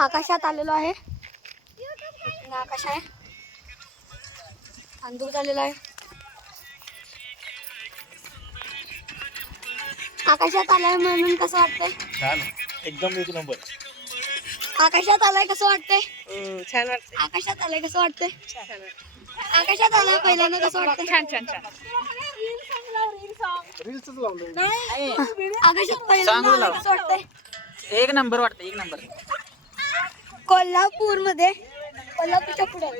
आकाशात आलेलो आहे. आकाश आहे, अंधूर झालेला आहे. आकाशात आलाय म्हणून कसं वाटतंय? छान, एकदम एक नंबर. आकाशात आलाय कसं वाटतंय? छान वाटतंय. आकाशात आलाय कसं वाटतंय? आकाशात आलाय पहिल्यांदा कसं वाटतंय? छान छान छान. रील्सच लावलंय. आकाशात पहिल्यांदा आलाय कसं वाटतंय? एक नंबर वाटतं, एक नंबर. कोल्हापूरमध्ये, कोल्हापूरच्या पुढे,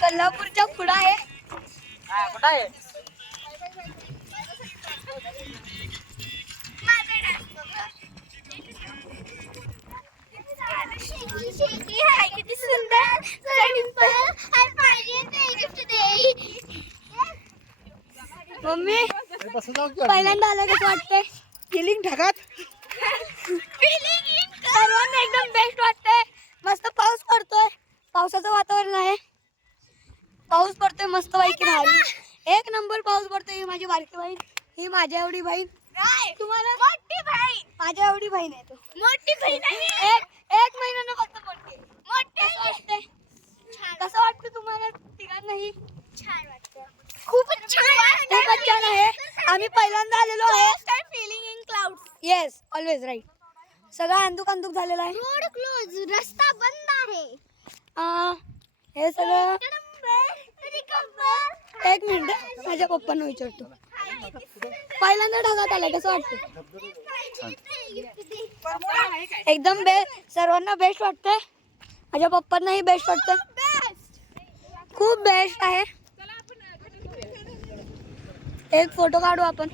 कोल्हापूरच्या पुढे आहे. कुठं आहे? किती सुंदर. मम्मी पहिल्यांदा आलं कसं वाटतंय? फिलिंग ढगात. सर्वांना एकदम बेस्ट वाटतंय. मस्त पाऊस पडतोय, पावसाचं वातावरण आहे. पाऊस पडतोय मस्त पैकी भारी, एक नंबर पाऊस पडतोय. ही माझी बारकी बहीण, ही माझ्या एवढी बहीण. तुम्हाला मोठी बहीण, माझ्या एवढी बहीण आहे. तू मोठी बहीण आहे. एक महिन्यानं फक्त मोठी. कसं वाटतं तुम्हाला तिघांनाही? छान वाटतं, खूपच छान आहे. आम्ही पहिल्यांदा आलेलो आहे. Feeling in clouds. Yes, always right. सगळं अंधुक झालेलं आहे. रोड क्लोज, रस्ता बंद आहे. हे सगळं एक मिनिट, माझ्या पप्पांना विचारतो. पहिल्यांदा ढगात आलाय कसं वाटतं? एकदम बेस्ट, सर्वांना बेस्ट वाटतंय. माझ्या पप्पांनाही बेस्ट वाटतं. खूप बेस्ट आहे. एक फोटो काढू आपण.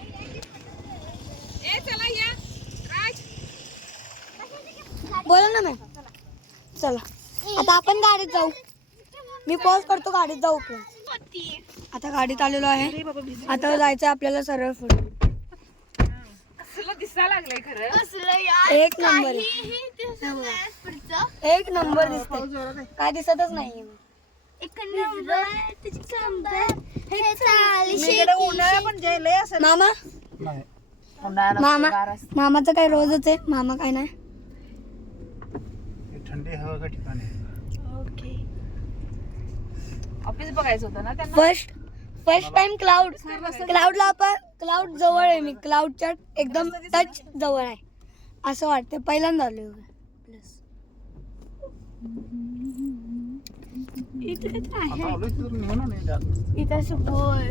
बोला ना मॅम. चला आता आपण गाडीत जाऊ. मी पॉज करतो, गाडीत जाऊ पण. आता गाडीत आलेलो आहे. आता जायचं आपल्याला सरळ पुढे. एक नंबर, एक नंबर दिसतंय. काय दिसतच नाही. मामा, मामाचं काय रोजच आहे. मामा काय नाही. थंडी हवा ठिकाण आहे. ऑफिस बघायचं होतं ना त्यांना. फर्स्ट टाइम क्लाउडला आपण, क्लाउड जवळ आहे. मी क्लाउडच्या एकदम टच जवळ आहे असं वाटतं. पहिल्यांदा आले. इथं समोर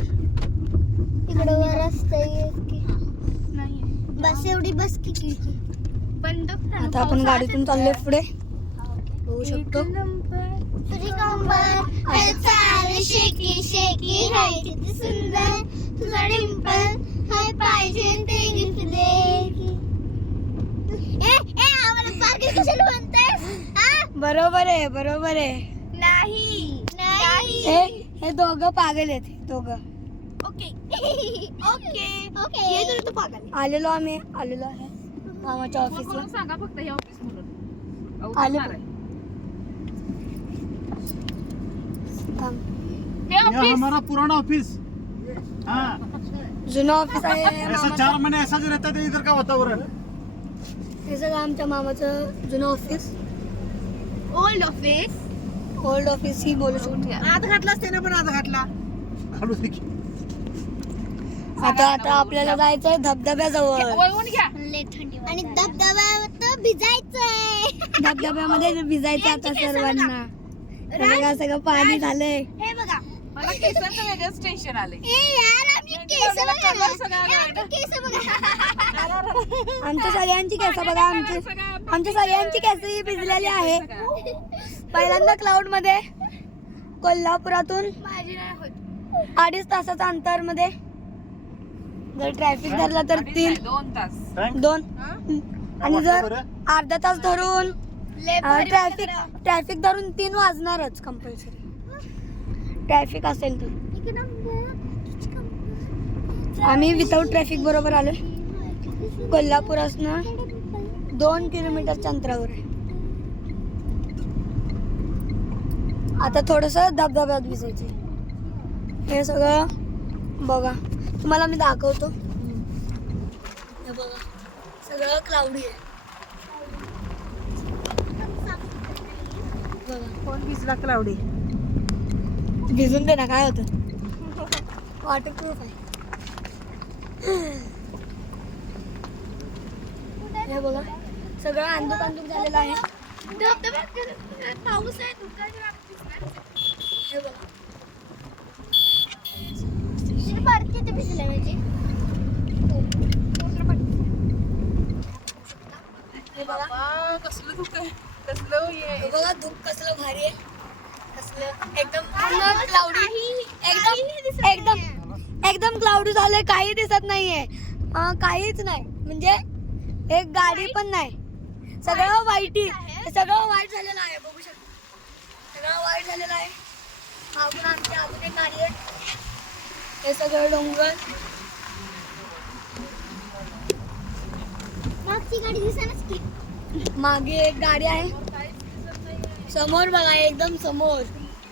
इकडे वर असतंय नाही बस, एवढी बस की बंद. आता आपण गाडीतून चाललोय पुढे, होऊ शकतो. शेकी शेकी हाय किती सुंदर, तुझा डिंपल हाय पाहिजे ते गिफ्ट दे. आम्हाला पार्टी कशाला म्हणतेस? बरोबर आहे, बरोबर आहे. नाही हे दोघं पागल आहेत, दोघं. ओके ये तू पागल. आलेलो आहे मामाच्या ऑफिसला. सांगा फक्त हे ऑफिस म्हणून आले. ये हमारा पुराना ऑफिस. हाँ, जुना ऑफिस आहे. ऐसा 4 महीने ऐसा जो रहता है इधर का वातावरण. हे सगळं आमच्या मामाचं जुनं ऑफिस. ओल्ड ऑफिस ही बोलू शकतो. आत घातलाच त्याने, पण आत घातला. घालू दे की. आता आपल्याला जायचंय धबधब्याजवळ. वळवून घ्या. आणि धबधब्यात भिजायचंय. धबधब्यामध्ये भिजायचं आता सर्वांना. बघा सगळं पाणी झालंय. हे बघा, मला केसांचं वेगळंच टेन्शन आले. आमच्या सगळ्यांची केस बघा, आमच्या सगळ्यांची केस भिजलेली आहे. पहिल्यांदा क्लाउड मध्ये, कोल्हापुरातून 2.5 तासाच्या अंतर मध्ये. जर ट्रॅफिक धरला तर 2 तास. 2 आणि जर अर्धा तास धरून ट्रॅफिक धरून 3 वाजणारच कंपल्सरी. ट्रॅफिक असेल तर. आम्ही विदाउट ट्रॅफिक बरोबर आलोय. कोल्हापुरातनं 2 किलोमीटरच्या अंतरावर आहे. आता थोडस धबधब्यात भिजायचे. हे सगळं बघा, तुम्हाला मी दाखवतो. हे बघा सगळं क्लाउडी आहे बघा. कोण भिजला क्लाउडी? भिजून दे ना, काय होतं. वॉटरप्रूफ आहे. हे बघा सगळं अंधुक अंधुक झालेलं आहे. पाऊस आहे. हे बघा हे बघा कसलं धुकं आहे. कसलं हे बघा धूप कसलं भारी आहे. कसलं एकदम पूर्ण क्लाउडी, एकदम एकदम एकदम क्लाउडी झालंय. काही दिसत नाहीये. काहीच नाही, म्हणजे एक गाडी पण नाही. सगळं वाईट झालेलं आहे. बघू शकता सगळं वाईट झालेलं आहे. मागून आमच्या अजून एक गाडी आहे. हे सगळं डोंगर. मागे एक गाडी आहे. समोर बघा एकदम समोर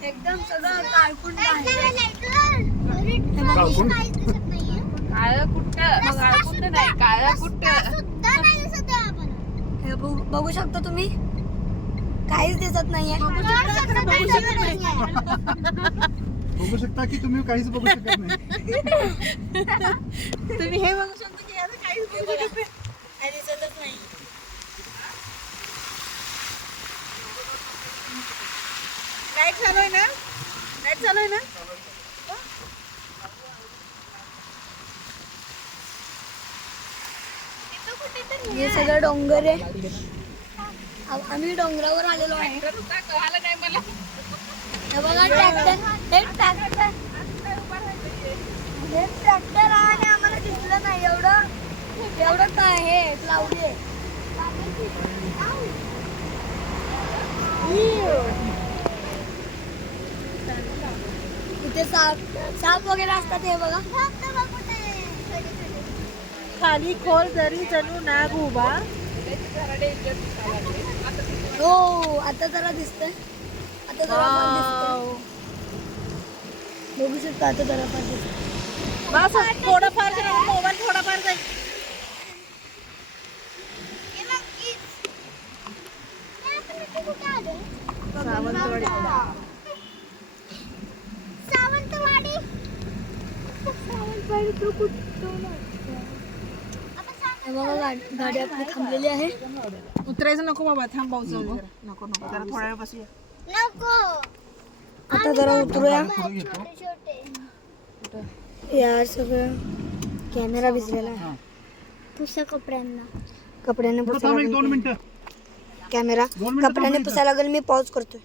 एकदम सगळं काळकुंड आहे. हे बघा. काळं कुठं नाही, काळं कुठं. हे बघू शकता तुम्ही, काहीच दिसत नाहीये. बघू शकता की तुम्ही काहीच बघू शकत नाही. तुम्ही हे बघू शकता की याला काहीच बघू शकत नाही. काही दिसतच नाही. लाईट चालू आहे ना? लाईट चालू आहे ना? हे सगळं डोंगर आहे. आम्ही डोंगरावर आलेलो आहे. कळालं नाही मला. हे बघा ट्रॅक्टर आणि आम्हाला दिसलं नाही. एवढं काय हे क्लाउडी आहे. इथे साप वगैरे असतात. हे बघा खाली खोल दरी जणू नाग उभा. हो आता जरा दिसतंय. आता जरा पण दिसतंय. बघू शकता आता जरा पण दिसतंय. बस थोडंफार मोबाईल थोडाफार जाईल. हे बघा गाडी आपली थांबलेली आहे. उतरायचं नको बाबा, थांब पाऊस जाऊ दे जरा. नको जरा थोडा वेळ बसूया. आता जरा उतरूया. पुढे घेतो. यार सगळं कॅमेरा भिजलेला आहे. पुसा कपड्यांना पुढे थांब एक 2 मिनिटं. कॅमेरा 2 मिनिटं कपड्याने थांब. पुसायला लागेल. मी पॉज करतोय.